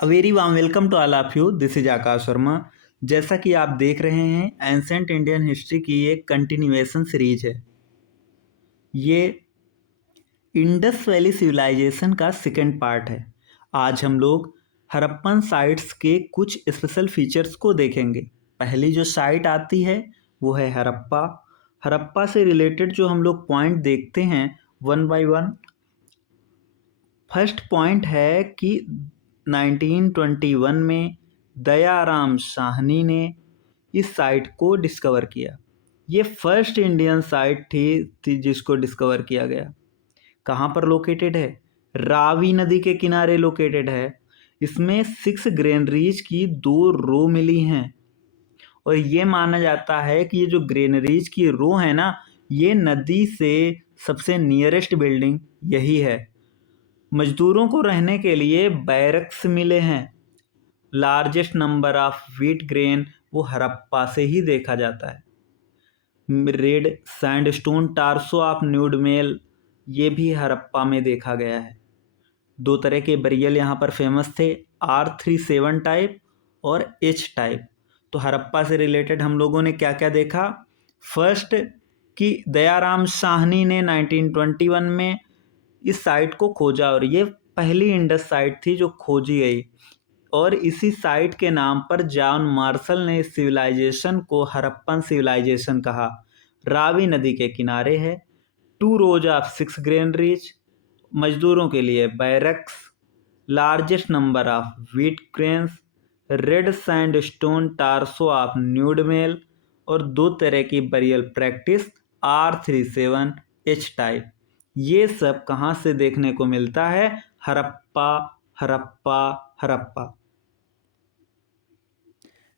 A very warm welcome to all of you. This is Akash Varma. जैसा कि आप देख रहे हैं, एंसेंट इंडियन हिस्ट्री की एक कंटिन्यूएशन सीरीज है। ये इंडस वैली सिविलाइजेशन का सेकेंड पार्ट है। आज हम लोग हड़प्पन साइट्स के कुछ स्पेशल फीचर्स को देखेंगे। पहली जो साइट आती है वो है हड़प्पा। हड़प्पा से रिलेटेड जो हम लोग पॉइंट देखते हैं one by one. First point है कि 1921 में दयाराम साहनी ने इस साइट को डिस्कवर किया। ये फर्स्ट इंडियन साइट थी जिसको डिस्कवर किया गया। कहाँ पर लोकेटेड है? रावी नदी के किनारे लोकेटेड है। इसमें 6 ग्रेनरीज की 2 रो मिली हैं और ये माना जाता है कि ये जो ग्रेनरीज की रो है ना, ये नदी से सबसे नियरेस्ट बिल्डिंग यही है। मजदूरों को रहने के लिए बैरक्स मिले हैं। Largest number of wheat grain वो हड़प्पा से ही देखा जाता है। Red sandstone torso of nude male ये भी हड़प्पा में देखा गया है। 2 तरह के बरियल यहाँ पर फेमस थे, R37 टाइप और H टाइप। तो हड़प्पा से रिलेटेड हम लोगों ने क्या क्या देखा? फर्स्ट कि दयाराम साहनी ने 1921 में इस साइट को खोजा और ये पहली इंडस साइट थी जो खोजी गई और इसी साइट के नाम पर जॉन मार्शल ने इस सिविलाइजेशन को हड़प्पन सिविलाइजेशन कहा। रावी नदी के किनारे है। 2 रोज ऑफ 6 ग्रेनरीज, मजदूरों के लिए barracks, largest number of wheat grains, red sandstone torso of nude male और 2 तरह की burial practice R37 H type. ये सब कहाँ से देखने को मिलता है? हड़प्पा हड़प्पा हड़प्पा।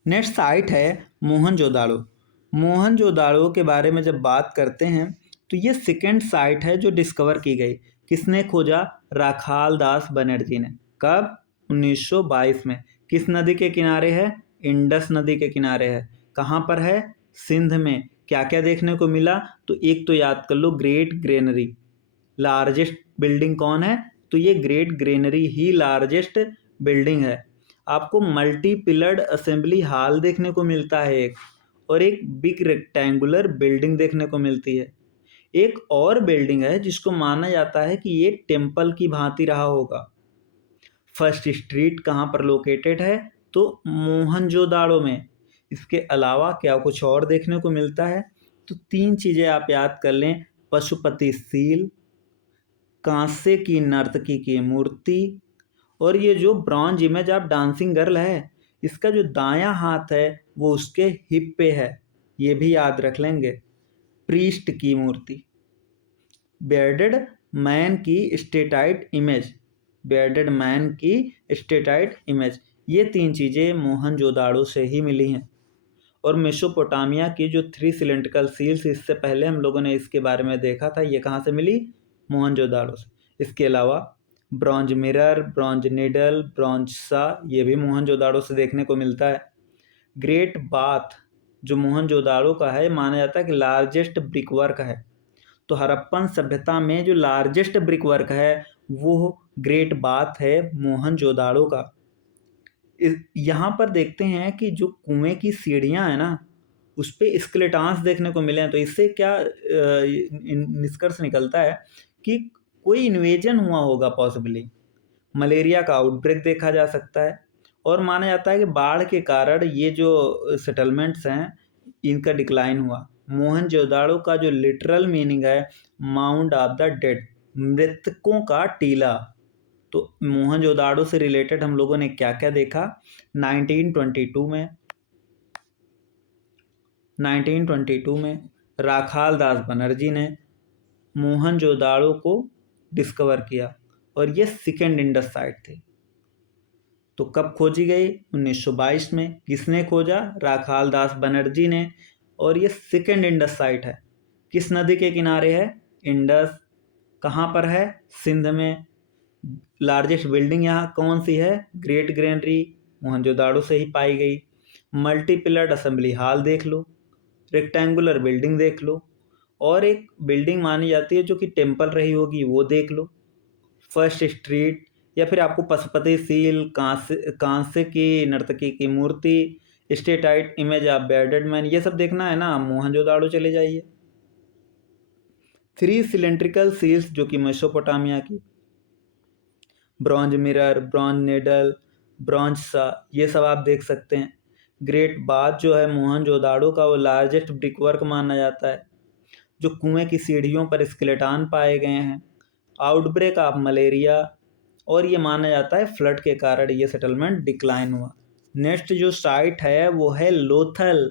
नेक्स्ट साइट है मोहनजोदाड़ो। मोहनजोदाड़ो के बारे में जब बात करते हैं तो ये सेकेंड साइट है जो डिस्कवर की गई। किसने खोजा? राखाल दास बनर्जी ने। कब? 1922 में। किस नदी के किनारे है? इंडस नदी के किनारे है। कहाँ पर है? सिंध में। क्या क्या देखने को मिला? तो एक तो याद कर लो, ग्रेट ग्रेनरी। लार्जेस्ट बिल्डिंग कौन है? तो ये ग्रेट ग्रेनरी ही लार्जेस्ट बिल्डिंग है। आपको मल्टी पिलर्ड असेंबली हॉल देखने को मिलता है एक, और एक बिग रेक्टेंगुलर बिल्डिंग देखने को मिलती है। एक और बिल्डिंग है जिसको माना जाता है कि ये टेम्पल की भांति रहा होगा। फर्स्ट स्ट्रीट कहाँ पर लोकेटेड है? तो मोहनजोदाड़ो में। इसके अलावा क्या कुछ और देखने को मिलता है? तो 3 चीज़ें आप याद कर लें। पशुपति सील, कांसे की नर्तकी की मूर्ति और ये जो bronze image of dancing girl है, इसका जो दायां हाथ है वो उसके हिप पे है, ये भी याद रख लेंगे। प्रीस्ट की मूर्ति, बेयर्डेड मैन की स्टेटाइट इमेज, बेयर्डेड मैन की स्टेटाइट इमेज, ये 3 चीज़ें मोहनजोदाड़ो से ही मिली हैं। और मेसोपोटामिया की जो 3 सिलेंड्रिकल सील्स, इससे पहले हम लोगों ने इसके बारे में देखा था, ये कहाँ से मिली? मोहनजोदाड़ो से। इसके अलावा bronze mirror, bronze needle, bronze सा, ये भी मोहनजोदाड़ो से देखने को मिलता है। ग्रेट बाथ जो मोहनजोदाड़ो का है, माना जाता है कि लार्जेस्ट ब्रिक वर्क है। तो हड़प्पन सभ्यता में जो लार्जेस्ट ब्रिक वर्क है वो ग्रेट बाथ है मोहनजोदाड़ो का। यहाँ पर देखते हैं कि जो कुएं की सीढ़ियाँ हैं ना, उस पे स्केलेटॉन्स देखने को मिले हैं। तो इससे क्या निष्कर्ष निकलता है कि कोई इन्वेजन हुआ होगा पॉसिबली। मलेरिया का आउटब्रेक देखा जा सकता है और माना जाता है कि बाढ़ के कारण ये जो सेटलमेंट्स हैं इनका डिक्लाइन हुआ। मोहनजोदाड़ो का जो लिटरल मीनिंग है माउंट ऑफ द डेड, मृतकों का टीला। तो मोहनजोदाड़ो से रिलेटेड हम लोगों ने क्या क्या देखा? 1922 में राखाल दास बनर्जी ने मोहनजोदाड़ो को डिस्कवर किया और ये सेकेंड इंडस साइट थी। तो कब खोजी गई? 1922 में। किसने खोजा? राखाल दास बनर्जी ने। और ये सेकेंड इंडस साइट है। किस नदी के किनारे है? इंडस। कहाँ पर है? सिंध में। लार्जेस्ट बिल्डिंग यहाँ कौन सी है? ग्रेट ग्रेनरी, मोहनजोदाड़ो से ही पाई गई। मल्टी पिलर्ड असेंबली हॉल देख लो, रेक्टेंगुलर बिल्डिंग देख लो, और एक बिल्डिंग मानी जाती है जो कि टेम्पल रही होगी वो देख लो। फर्स्ट स्ट्रीट या फिर आपको पशुपति सील, कांस्य की नर्तकी की मूर्ति, steatite image of bearded man, ये सब देखना है ना, मोहनजोदाड़ो चले जाइए। 3 सिलेंड्रिकल सील्स जो कि मेसोपोटामिया की, bronze mirror, bronze needle, bronze सा, ये सब आप देख सकते हैं। ग्रेट बाथ जो है मोहनजोदाड़ो का, वो लार्जेस्ट ब्रिक वर्क माना जाता है, जो कुएं की सीढ़ियों पर स्केलेटन पाए गए हैं। आउटब्रेक ऑफ मलेरिया, और ये माना जाता है फ्लड के कारण ये सेटलमेंट डिक्लाइन हुआ। नेक्स्ट जो साइट है वो है लोथल।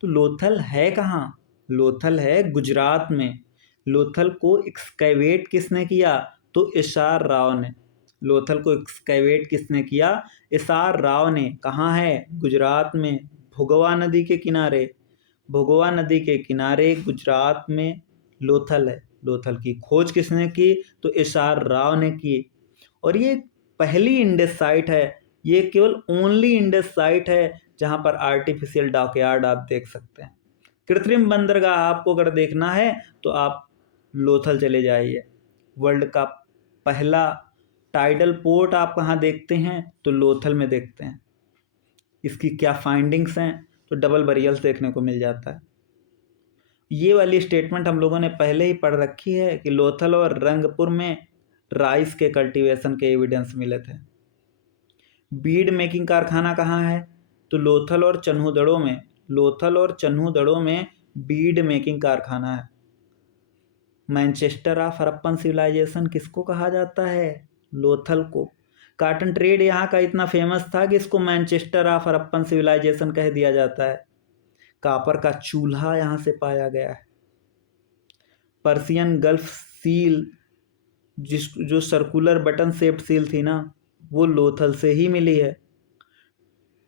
तो लोथल है कहाँ? लोथल है गुजरात में। लोथल को एक्सकैवेट किसने किया? तो एसआर राव ने। लोथल को एक्सकैवेट किसने किया? एसआर राव ने। कहाँ है? गुजरात में, भोगवा नदी के किनारे। भोगवा नदी के किनारे गुजरात में लोथल है। लोथल की खोज किसने की? तो एसआर राव ने की। और ये पहली इंडस साइट है, ये केवल ओनली इंडस साइट है जहाँ पर आर्टिफिशियल डॉकयार्ड आप देख सकते हैं। कृत्रिम बंदरगाह आपको अगर देखना है तो आप लोथल चले जाइए। वर्ल्ड का पहला टाइडल पोर्ट आप कहाँ देखते हैं? तो लोथल में देखते हैं। इसकी क्या फाइंडिंग्स हैं? तो डबल बरियल्स देखने को मिल जाता है। ये वाली स्टेटमेंट हम लोगों ने पहले ही पढ़ रखी है कि लोथल और रंगपुर में राइस के कल्टीवेशन के एविडेंस मिले थे। बीड मेकिंग कारखाना कहाँ है? तो लोथल और चन्हूदड़ो में। लोथल और चन्हूदड़ो में बीड मेकिंग कारखाना है। मैनचेस्टर ऑफ हड़प्पन सिविलाइजेशन किसको कहा जाता है? लोथल को। कॉटन ट्रेड यहाँ का इतना फेमस था कि इसको मैनचेस्टर ऑफ हड़प्पन सिविलाइजेशन कह दिया जाता है। कापर का चूल्हा यहाँ से पाया गया है। पर्सियन गल्फ सील, जो सर्कुलर बटन शेप्ड सील थी ना, वो लोथल से ही मिली है।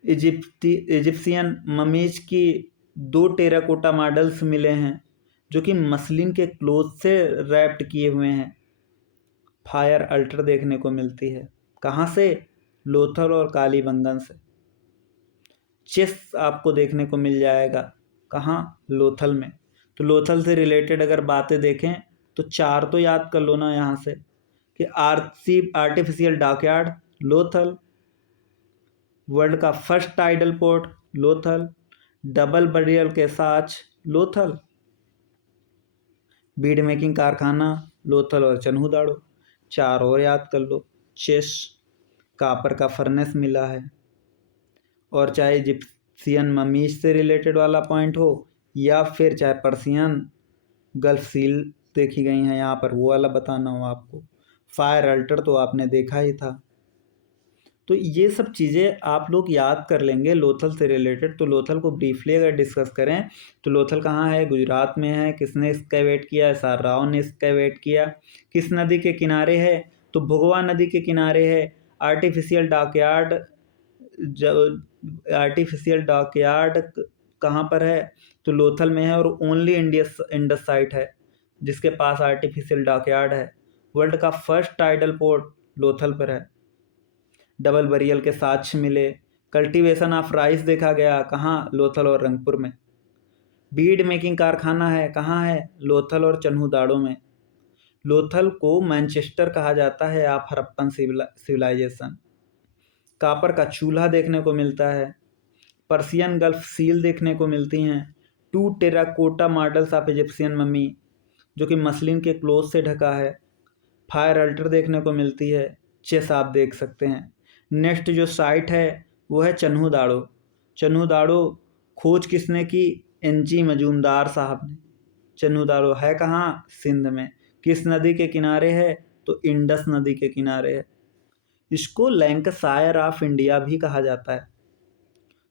इजिप्शियन ममीज की 2 टेराकोटा मॉडल्स मिले हैं जो कि मसलिन के क्लोथ से रैप्ड किए हुए हैं। फायर अल्टर देखने को मिलती है। कहाँ से? लोथल और कालीबंगन से। चेस आपको देखने को मिल जाएगा। कहाँ? लोथल में। तो लोथल से रिलेटेड अगर बातें देखें तो 4 तो याद कर लो ना यहाँ से, कि आर्टिफिशियल डॉकयार्ड लोथल, वर्ल्ड का first tidal port Lothal, double burial के साथ लोथल, बीड मेकिंग कारखाना लोथल और चन्हूदाड़ो। 4 और याद कर लो। चेस, कापर का फर्नेस मिला है, और चाहे इजिप्शियन ममीज से रिलेटेड वाला पॉइंट हो या फिर चाहे पर्सियन गल्फ सील देखी गई हैं यहाँ पर, वो वाला बताना हो आपको। फायर अल्टर तो आपने देखा ही था। तो ये सब चीज़ें आप लोग याद कर लेंगे लोथल से रिलेटेड। तो लोथल को ब्रीफली अगर डिस्कस करें तो लोथल कहाँ है? गुजरात में है। किसने एक्सकैवेट किया? एसआर राव ने एक्सकैवेट किया। किस नदी के किनारे है? तो भोगवा नदी के किनारे है। आर्टिफिशियल डॉकयार्ड, आर्टिफिशियल डॉकयार्ड कहाँ पर है? तो लोथल में है, और ओनली इंडस साइट है जिसके पास आर्टिफिशियल डॉकयार्ड है। वर्ल्ड का फर्स्ट टाइडल पोर्ट लोथल पर है। डबल बरियल के साक्ष्य मिले। कल्टीवेशन ऑफ राइस देखा गया। कहाँ? लोथल और रंगपुर में। बीड मेकिंग कारखाना है। कहाँ है? लोथल और चन्हूदाड़ो में। लोथल को मैनचेस्टर कहा जाता है ऑफ हड़प्पन सिविलाइजेशन। कापर का चूल्हा देखने को मिलता है। पर्सियन गल्फ सील देखने को मिलती हैं। 2 terracotta models of Egyptian mummy जो कि मसलिन के क्लोथ से ढका है। फायर अल्टर देखने को मिलती है। चेस आप देख सकते हैं। नेक्स्ट जो साइट है वो है चन्हूदाड़ो। चन्हूदाड़ो खोज किसने की? NG मजूमदार साहब ने। चन्हूदाड़ो है कहाँ? सिंध में। किस नदी के किनारे है? तो इंडस नदी के किनारे है। इसको लैंकाशायर ऑफ इंडिया भी कहा जाता है।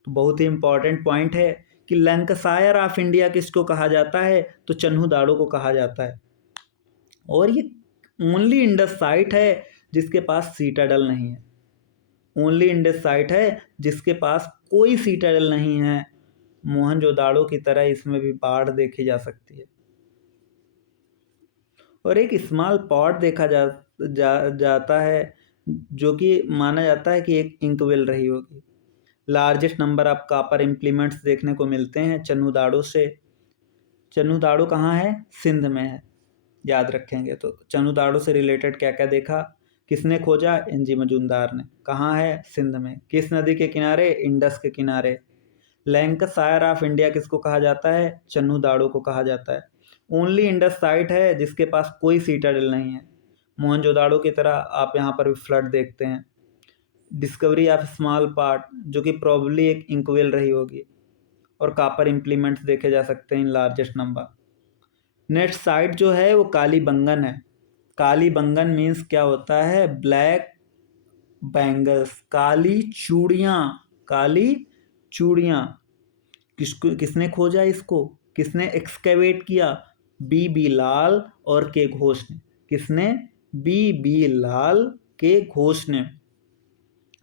तो बहुत ही इंपॉर्टेंट पॉइंट है कि लैंकाशायर ऑफ इंडिया किसको कहा जाता है? तो चन्हूदाड़ो को कहा जाता है। और ये ओनली इंडस साइट है जिसके पास सीटाडल नहीं है। ओनली इंडस साइट है जिसके पास कोई सीटाडल नहीं है। मोहनजोदाड़ो की तरह इसमें भी बाढ़ देखी जा सकती है। और एक स्मॉल पॉट देखा जाता है जो कि माना जाता है कि एक इंकवेल रही होगी। Largest number of copper implements देखने को मिलते हैं चन्हूदाड़ो से। चन्हूदाड़ो कहाँ है? सिंध में है। याद रखेंगे तो चन्हूदाड़ो से रिलेटेड क्या क्या देखा? किसने खोजा? एनजी मजूमदार ने। कहाँ है? सिंध में। किस नदी के किनारे? इंडस के किनारे। लैंकाशायर ऑफ इंडिया किसको कहा जाता है? चन्नू दाड़ो को कहा जाता है। ओनली इंडस साइट है जिसके पास कोई सीटाडेल नहीं है। मोहनजोदाड़ो की तरह आप यहाँ पर भी फ्लड देखते हैं। डिस्कवरी ऑफ स्मॉल पार्ट जो कि प्रॉब्ली एक इंकवेल रही होगी, और कापर इम्प्लीमेंट्स देखे जा सकते हैं इन लार्जेस्ट नंबर। नेक्स्ट साइट जो है वो कालीबंगन है। कालीबंगन मीन्स क्या होता है? ब्लैक बैंगल्स, काली चूड़ियाँ। काली चूड़ियाँ किसने खोजा इसको? किसने एक्सकेवेट किया? बी लाल और के घोष ने। किसने? बी लाल के घोष ने।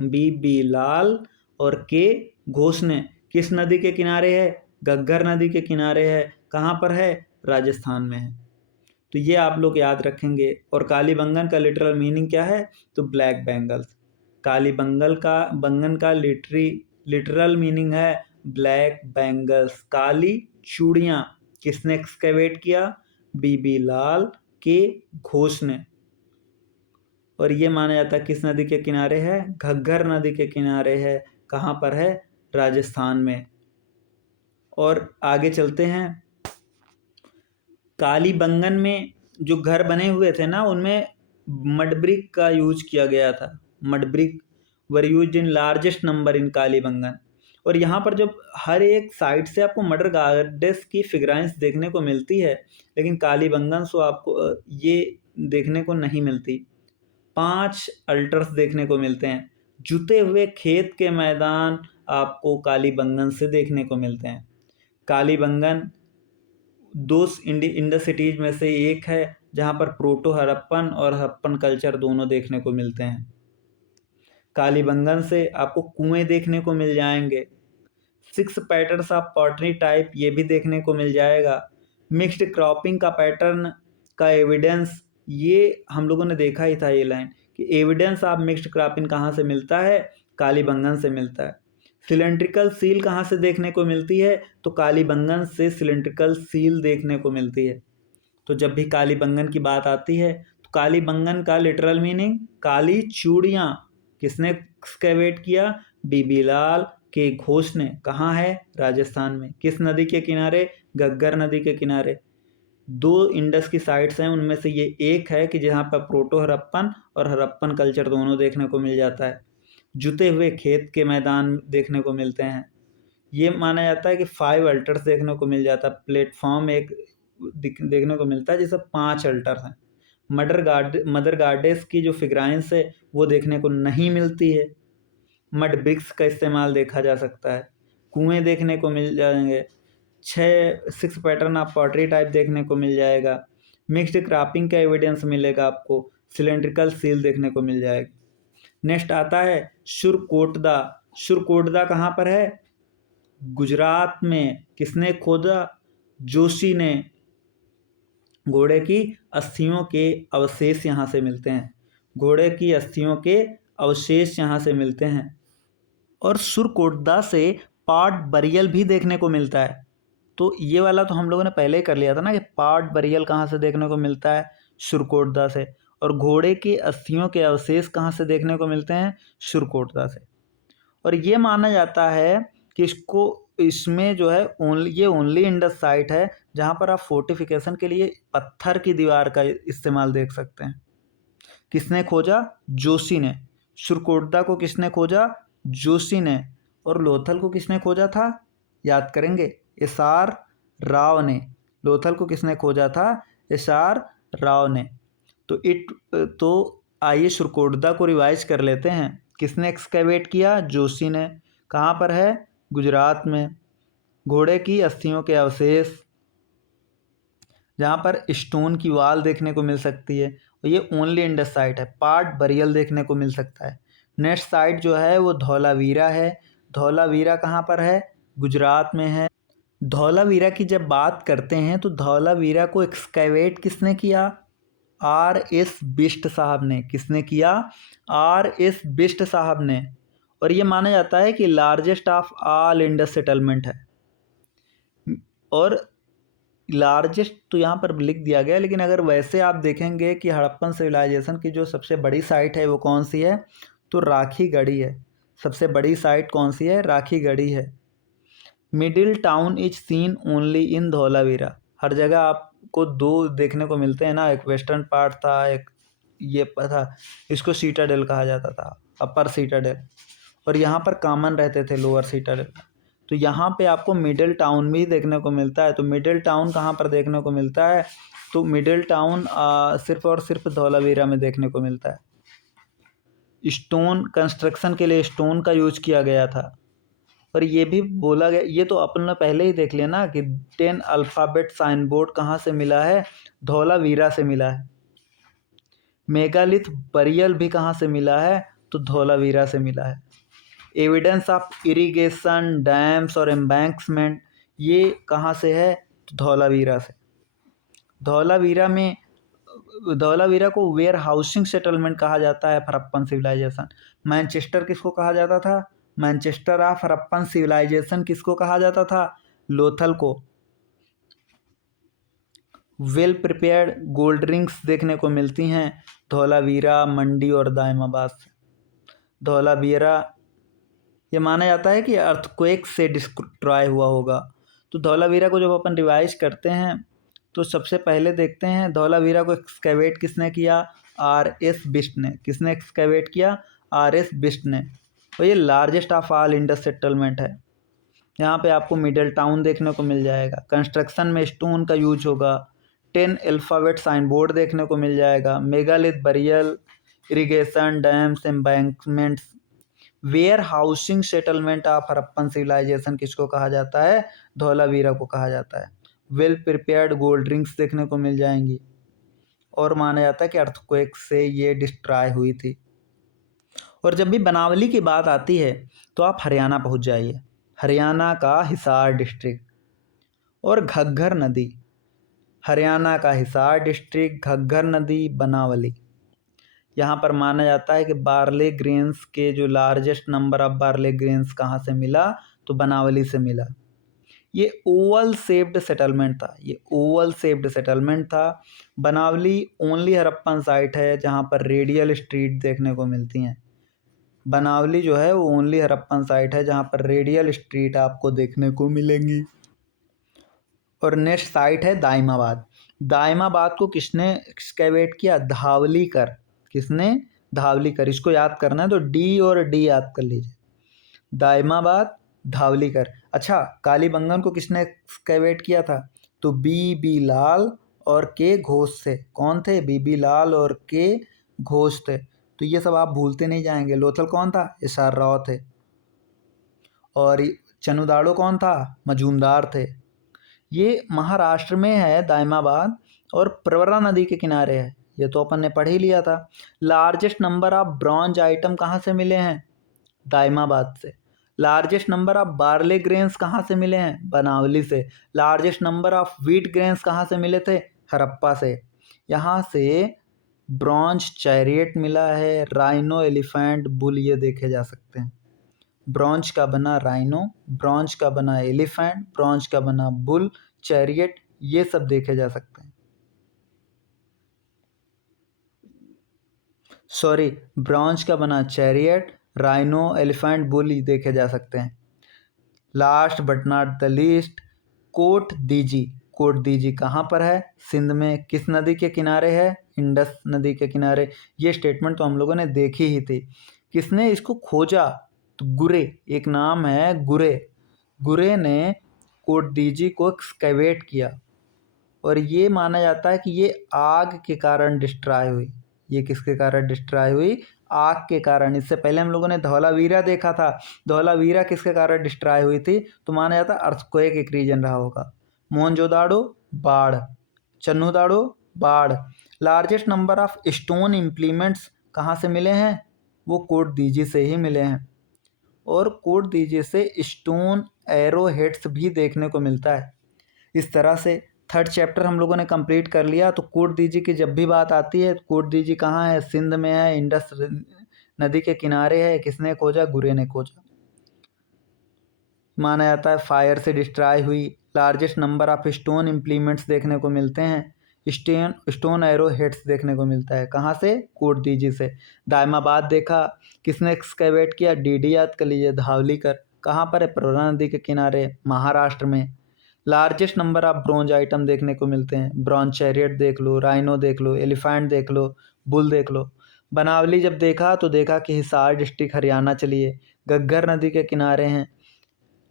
बी लाल और के घोष ने। किस नदी के किनारे है? घग्गर नदी के किनारे है। कहाँ पर है? राजस्थान में है। तो ये आप लोग याद रखेंगे। और कालीबंगन का लिटरल मीनिंग क्या है? तो ब्लैक बैंगल्स। बंगन का लिटरल मीनिंग है ब्लैक बैंगल्स, काली चूड़ियाँ। किसने एक्सकेवेट किया? बी लाल के घोष ने। और ये माना जाता है किस नदी के किनारे है? घग्गर नदी के किनारे है। कहाँ पर है? राजस्थान में। और आगे चलते हैं। कालीबंगन में जो घर बने हुए थे ना, उनमें मड ब्रिक का यूज किया गया था। Mud brick were use in largest number in Kalibangan. और यहाँ पर जब हर एक साइड से आपको मडर गार्डेस की फिगराइंस देखने को मिलती है, लेकिन कालीबंगन से आपको ये देखने को नहीं मिलती। 5 अल्टर्स देखने को मिलते हैं। जुते हुए खेत के मैदान आपको कालीबंगन से देखने को मिलते हैं। कालीबंगन दो इंडस सिटीज में से एक है जहाँ पर प्रोटो हड़प्पन और हड़प्पन कल्चर दोनों देखने को मिलते हैं। कालीबंगन से आपको कुएं देखने को मिल जाएंगे। 6 पैटर्न्स ऑफ पॉटरी टाइप ये भी देखने को मिल जाएगा। मिक्स्ड क्रॉपिंग का पैटर्न का एविडेंस, ये हम लोगों ने देखा ही था ये लाइन कि एविडेंस ऑफ मिक्स्ड क्रॉपिंग कहाँ से मिलता है? कालीबंगन से मिलता है। सिलेंड्रिकल सील कहाँ से देखने को मिलती है? तो कालीबंगन से सिलेंड्रिकल सील देखने को मिलती है। तो जब भी कालीबंगन की बात आती है तो कालीबंगन का लिटरल मीनिंग काली चूड़ियाँ। किसने एक्सकेवेट किया? बी लाल के घोष ने। कहाँ है? राजस्थान में। किस नदी के किनारे? घग्गर नदी के किनारे। 2 इंडस की साइट्स हैं, उनमें से ये एक है कि जहाँ पर प्रोटो हड़प्पन और हड़प्पन कल्चर दोनों देखने को मिल जाता है। जुते हुए खेत के मैदान देखने को मिलते हैं। ये माना जाता है कि 5 अल्टर्स देखने को मिल जाता है। प्लेटफॉर्म एक देखने को मिलता है जिससे 5 अल्टर्स हैं। मदर गार्डेस की जो फिगराइंस है वो देखने को नहीं मिलती है। मड ब्रिक्स का इस्तेमाल देखा जा सकता है। कुएं देखने को मिल जाएंगे। 6 पैटर्न ऑफ पॉटरी टाइप देखने को मिल जाएगा। मिक्स्ड क्रॉपिंग का एविडेंस मिलेगा आपको। सिलेंड्रिकल सील देखने को मिल जाएगी। नेक्स्ट आता है शुरकोटदा। शुरकोटदा कहाँ पर है? गुजरात में। किसने खोदा? जोशी ने। घोड़े की अस्थियों के अवशेष यहाँ से मिलते हैं। घोड़े की अस्थियों के अवशेष यहाँ से मिलते हैं। और शुरकोटदा से पार्ट बरियल भी देखने को मिलता है। तो ये वाला तो हम लोगों ने पहले ही कर लिया था ना कि पार्ट बरियल कहाँ से देखने को मिलता है? शुरकोटदा से। और घोड़े की अस्थियों के अवशेष कहाँ से देखने को मिलते हैं? शुरकोटदा से। और ये माना जाता है कि इसमें जो है ओनली इंडस साइट है जहाँ पर आप फोर्टिफिकेशन के लिए पत्थर की दीवार का इस्तेमाल देख सकते हैं। किसने खोजा? जोशी ने। शुरकोटदा को किसने खोजा? जोशी ने। और लोथल को किसने खोजा था? याद करेंगे, एस.आर. राव ने। लोथल को किसने खोजा था? एस.आर. राव ने। तो आइए शुरकोटदा को रिवाइज कर लेते हैं। किसने एक्सकेवेट किया? जोशी ने। कहाँ पर है? गुजरात में। घोड़े की अस्थियों के अवशेष, जहाँ पर स्टोन की वाल देखने को मिल सकती है। और ये ओनली इंडस साइट है। पार्ट बरियल देखने को मिल सकता है। नेक्स्ट साइट जो है वो धौलावीरा है। धौलावीरा कहाँ पर है? गुजरात में है। धौलावीरा की जब बात करते हैं तो धौलावीरा को एक्सकेवेट किसने किया? R.S. बिष्ट साहब ने। किसने किया? R.S. बिष्ट साहब ने। और ये माना जाता है कि largest of all Indus settlement है। और लार्जेस्ट तो यहाँ पर लिख दिया गया, लेकिन अगर वैसे आप देखेंगे कि हड़प्पन सिविलाइजेशन की जो सबसे बड़ी साइट है वो कौन सी है, तो राखी गढ़ी है। सबसे बड़ी साइट कौन सी है, राखी गढ़ी है। Middle town is seen only in Dholavira. हर जगह आपको दो देखने को मिलते हैं ना, एक वेस्टर्न पार्ट था, एक ये था, इसको सीटाडेल कहा जाता था, अपर सीटाडेल, और यहाँ पर कॉमन रहते थे लोअर सीटाडेल। तो यहाँ पे आपको मिडिल टाउन भी देखने को मिलता है। तो मिडिल टाउन कहाँ पर देखने को मिलता है, तो मिडिल टाउन सिर्फ और सिर्फ धौलावीरा में देखने को मिलता है। स्टोन कंस्ट्रक्शन के लिए स्टोन का यूज किया गया था। और ये भी बोला गया, ये तो अपन ने पहले ही देख लिया ना कि 10 अल्फ़ाबेट साइन बोर्ड कहाँ से मिला है, धौलावीरा से मिला है। मेगालिथ बरियल भी कहाँ से मिला है, तो धौलावीरा से मिला है। एविडेंस ऑफ इरिगेशन, डैम्स और एम्बैंक्समेंट, ये कहाँ से है, तो धौलावीरा से। धौलावीरा को वेयर हाउसिंग सेटलमेंट कहा जाता है हड़प्पन सिविलाइजेशन। मैनचेस्टर किसको कहा जाता था, मैनचेस्टर ऑफ हड़प्पन सिविलाइजेशन किसको कहा जाता था, लोथल को। वेल प्रिपेयर्ड गोल्ड रिंग्स देखने को मिलती हैं धौलावीरा, मंडी और दाइमाबाद से। धौलावीरा ये माना जाता है कि अर्थक्वेक से डिस्ट्रॉय हुआ होगा। तो धौलावीरा को जब अपन रिवाइज करते हैं तो सबसे पहले देखते हैं धौलावीरा को एक्सकेवेट किसने किया, R.S. बिष्ट ने। किसने एक्सकेवेट किया, R.S. बिष्ट ने। तो ये largest of all Indus settlement है। यहाँ पे आपको मिडिल टाउन देखने को मिल जाएगा। कंस्ट्रक्शन में स्टोन का यूज होगा। 10 अल्फ़ाबेट साइन बोर्ड देखने को मिल जाएगा। Megalith burial, irrigation, dams, embankments. Warehousing settlement of Harappan civilization किसको कहा जाता है, धौलावीरा को कहा जाता है। वेल प्रिपेयर्ड गोल्ड रिंग्स देखने को मिल जाएंगी। और माना जाता है कि अर्थक्वेक से ये डिस्ट्रॉय हुई थी। और जब भी बनावली की बात आती है तो आप हरियाणा पहुंच जाइए। हरियाणा का हिसार डिस्ट्रिक्ट और घग्गर नदी। हरियाणा का हिसार डिस्ट्रिक्ट, घग्गर नदी, बनावली। यहाँ पर माना जाता है कि बार्ले ग्रेन्स के जो largest number of barley grains कहाँ से मिला, तो बनावली से मिला। ये ओवल शेप्ड सेटलमेंट था, ये ओवल शेप्ड सेटलमेंट था। बनावली ओनली हड़प्पन साइट है जहाँ पर रेडियल स्ट्रीट देखने को मिलती हैं। बनावली जो है वो ओनली हड़प्पन साइट है जहाँ पर रेडियल स्ट्रीट आपको देखने को मिलेंगी। और नेक्स्ट साइट है दाइमाबाद। दाइमाबाद को किसने एक्सकेवेट किया, धावलीकर। किसने, धावलीकर। इसको याद करना है तो डी और डी याद कर लीजिए। दाइमाबाद, धावलीकर। अच्छा, कालीबंगन को किसने एक्सकेवेट किया था, तो बी लाल और के घोष से। कौन थे, बी लाल और के घोष थे। तो ये सब आप भूलते नहीं जाएंगे। लोथल कौन था, एस.आर. राव थे। और चनुदाड़ो कौन था, मजूमदार थे। ये महाराष्ट्र में है दाइमाबाद और प्रवरा नदी के किनारे है। ये तो अपन ने पढ़ ही लिया था। Largest number of bronze item कहाँ से मिले हैं, दाइमाबाद से। Largest number of barley grains कहाँ से मिले हैं, बनावली से। Largest number of wheat grains कहाँ से मिले थे, हड़प्पा से। यहाँ से ब्रॉन्ज चैरियट मिला है, राइनो, एलिफेंट, बुल ये देखे जा सकते हैं। ब्रॉन्ज का बना राइनो, ब्रॉन्ज का बना एलिफेंट, ब्रॉन्ज का बना बुल, चैरियट, ये सब देखे जा सकते हैं। सॉरी, ब्रॉन्ज का बना चैरियट, राइनो, एलिफेंट, बुल देखे जा सकते हैं। Last but not the least, Kot Diji. Kot Diji कहाँ पर है, सिंध में। किस नदी के किनारे है, इंडस नदी के किनारे। ये स्टेटमेंट तो हम लोगों ने देखी ही थी। किसने इसको खोजा, तो गुरे, एक नाम है गुरे। गुरे ने कोट दीजी को एक्सकेवेट किया। और ये माना जाता है कि ये आग के कारण डिस्ट्रॉय हुई। ये किसके कारण डिस्ट्रॉय हुई, आग के कारण। इससे पहले हम लोगों ने धौलावीरा देखा था। धौलावीरा किसके कारण डिस्ट्रॉय हुई थी, तो माना जाता है अर्थक्वेक एक रीजन रहा होगा। मोहनजोदाड़ो, बाढ़। चन्नूदाड़ो, बाढ़। Largest number of stone implements कहाँ से मिले हैं, वो कोट दीजी से ही मिले हैं। और कोट दीजी से स्टोन एरो हेड्स भी देखने को मिलता है। इस तरह से थर्ड चैप्टर हम लोगों ने कंप्लीट कर लिया। तो कोट दीजी की जब भी बात आती है, कोट दीजी कहाँ है, सिंध में है, इंडस नदी के किनारे है। किसने खोजा, गुरे ने खोजा। माना जाता है फायर से डिस्ट्रॉय हुई, largest number of stone implements देखने को मिलते हैं। स्टोन एरो हेड्स देखने को मिलता है। कहाँ से? कोटदीजी से। दायमाबाद देखा, किसने एक्सकेवेट किया? डीडी याद कर लीजिए, धावलीकर। कहाँ पर है? प्रवरा नदी के किनारे, महाराष्ट्र में। Largest number of bronze item देखने को मिलते हैं। ब्रॉन्ज चैरियट देख लो, राइनो देख लो, एलिफेंट देख लो, बुल देख लो। बनावली जब देखा तो देखा कि हिसार डिस्ट्रिक्ट हरियाणा चलिए, घग्गर नदी के किनारे हैं।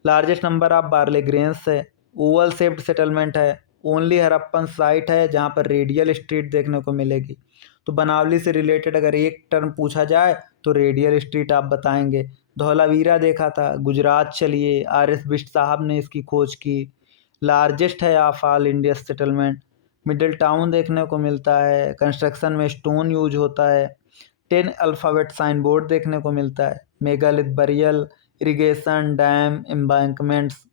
Largest number of barley grains है। ओवल शेप्ड सेटलमेंट है। ओनली हरप्पन साइट है जहाँ पर रेडियल स्ट्रीट देखने को मिलेगी। तो बनावली से रिलेटेड अगर एक टर्म पूछा जाए तो रेडियल स्ट्रीट आप बताएंगे। धौलावीरा देखा था, गुजरात चलिए, आर.एस. बिष्ट साहब ने इसकी खोज की। लार्जेस्ट है of all India settlement. Middle town देखने को मिलता है। कंस्ट्रक्शन में स्टोन यूज होता है। 10 अल्फ़ाबेट साइन बोर्ड देखने को मिलता है। Megalith burial, irrigation, dam, embankments,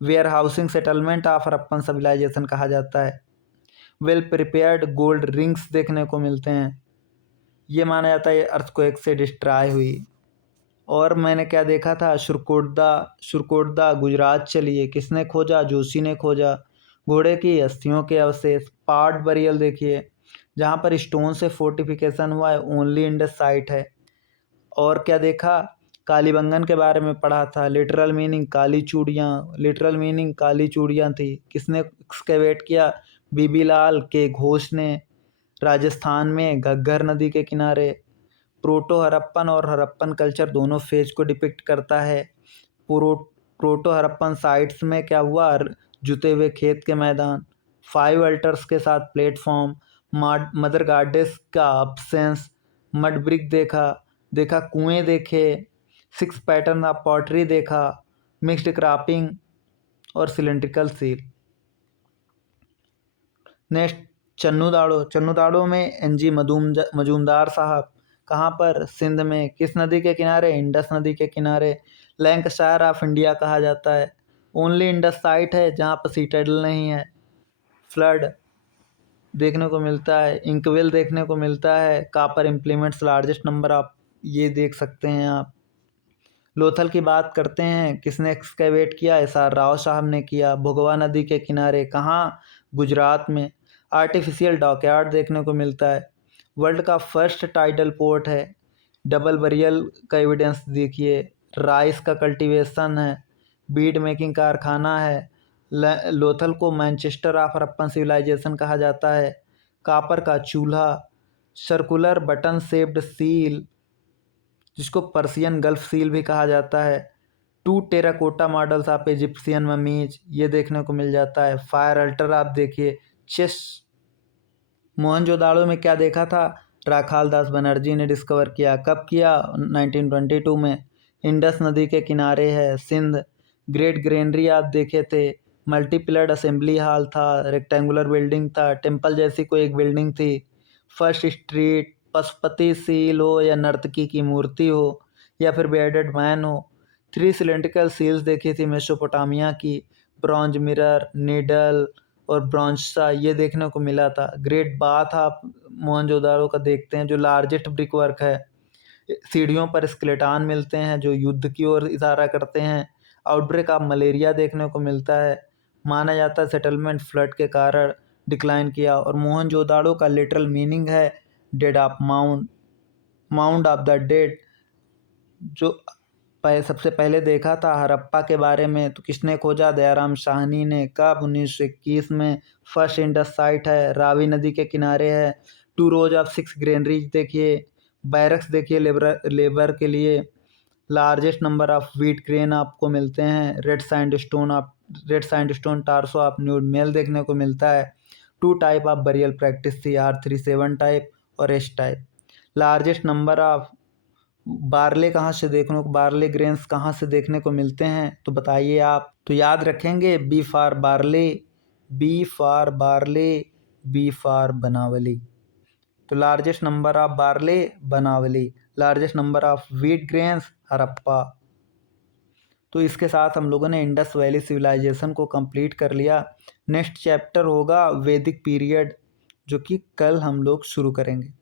warehousing settlement of Harappan civilization कहा जाता है। वेल प्रिपेयर्ड गोल्ड रिंग्स देखने को मिलते हैं। ये माना जाता है अर्थक्वेक से डिस्ट्रॉय हुई। और मैंने क्या देखा था? शुरकोटदा गुजरात चलिए, किसने खोजा? जोशी ने खोजा। घोड़े की अस्थियों के अवशेष, पार्ट बरियल देखिए, जहाँ पर स्टोन से फोर्टिफिकेशन हुआ है, ओनली इंडस साइट है। और क्या देखा? कालीबंगन के बारे में पढ़ा था। लिटरल मीनिंग काली चूड़ियाँ थी। किसने एक्सकेवेट किया? बीबी लाल के घोष ने, राजस्थान में घग्गर नदी के किनारे। प्रोटो हरप्पन और हरप्पन कल्चर दोनों फेज को डिपिक्ट करता है। प्रोटो हरप्पन साइट्स में क्या हुआ? जुते हुए खेत के मैदान, 5 अल्टर्स के साथ प्लेटफॉर्म, मदर गार्डेस का अब्सेंस, मड ब्रिक देखा कुएं देखे, 6 पैटर्न ऑफ पॉटरी देखा, मिक्स्ड क्रॉपिंग और सिलेंड्रिकल सील। नेक्स्ट चन्नू दाड़ो में एनजी मजूमदार साहब। कहाँ पर? सिंध में। किस नदी के किनारे? इंडस नदी के किनारे। लैंकशायर ऑफ इंडिया कहा जाता है। ओनली इंडस साइट है जहाँ पर सीटाडेल नहीं है। फ्लड देखने को मिलता है। इंकविल देखने को मिलता है। कापर इम्प्लीमेंट्स लार्जेस्ट नंबर आप ये देख सकते हैं आप। लोथल की बात करते हैं, किसने एक्सकेवेट किया? एस.आर. राव साहब ने किया। भोगवा नदी के किनारे, कहाँ? गुजरात में। आर्टिफिशियल डॉकयार्ड देखने को मिलता है। वर्ल्ड का फर्स्ट टाइडल पोर्ट है। डबल बरियल का एविडेंस देखिए। राइस का कल्टीवेशन है। बीड मेकिंग कारखाना है। लोथल को मैनचेस्टर ऑफ हरप्पन सिविलाइजेशन कहा जाता है। कापर का चूल्हा, सर्कुलर बटन शेप्ड सील जिसको पर्सियन गल्फ सील भी कहा जाता है। 2 terracotta models of Egyptian mummies ये देखने को मिल जाता है। फायर अल्टर आप देखिए। चेस मोहनजोदाड़ो में क्या देखा था? राखाल दास बनर्जी ने डिस्कवर किया। कब किया? 1922 में। इंडस नदी के किनारे है सिंध। ग्रेट ग्रेनरी आप देखे थे। मल्टीपिलर्ड असेंबली हॉल था, रेक्टेंगुलर बिल्डिंग था, टेम्पल जैसी कोई एक बिल्डिंग थी। फर्स्ट स्ट्रीट, पशुपति सील हो या नर्तकी की मूर्ति हो या फिर बेयर्डेड मैन हो। 3 सिलेंड्रिकल सील्स देखी थी मेसोपोटामिया की। ब्रॉन्ज मिरर, नीडल और ब्रॉन्जा ये देखने को मिला था। ग्रेट बाथ आप मोहनजोदाड़ो का देखते हैं जो लार्जेस्ट ब्रिक वर्क है। सीढ़ियों पर स्केलेटन मिलते हैं जो युद्ध की ओर इशारा करते हैं। आउटब्रेक ऑफ मलेरिया देखने को मिलता है। माना जाता है सेटलमेंट फ्लड के कारण डिक्लाइन किया। और मोहनजोदाड़ो का लिटरल मीनिंग है dead of mound of the dead. जो सबसे पहले देखा था हरप्पा के बारे में तो किसने खोजा? दयाराम साहनी ने। कब? 1921 में। फर्स्ट इंडस साइट है, रावी नदी के किनारे है। 2 रोज ऑफ 6 ग्रेनरीज देखिए। बैरक्स देखिए लेबर के लिए। Largest number of wheat grain आपको मिलते हैं। Red sandstone torso of nude male देखने को मिलता है। 2 टाइप ऑफ बरियल प्रैक्टिस थी, R37 टाइप और S type. Largest number of barley barley grains कहाँ से देखने को मिलते हैं तो बताइए आप। तो याद रखेंगे B for barley, B for Banawali. तो largest number of barley Banawali, largest number of wheat grains Harappa. तो इसके साथ हम लोगों ने इंडस वैली सिविलाइजेशन को कंप्लीट कर लिया। नेक्स्ट चैप्टर होगा वैदिक पीरियड जो कि कल हम लोग शुरू करेंगे।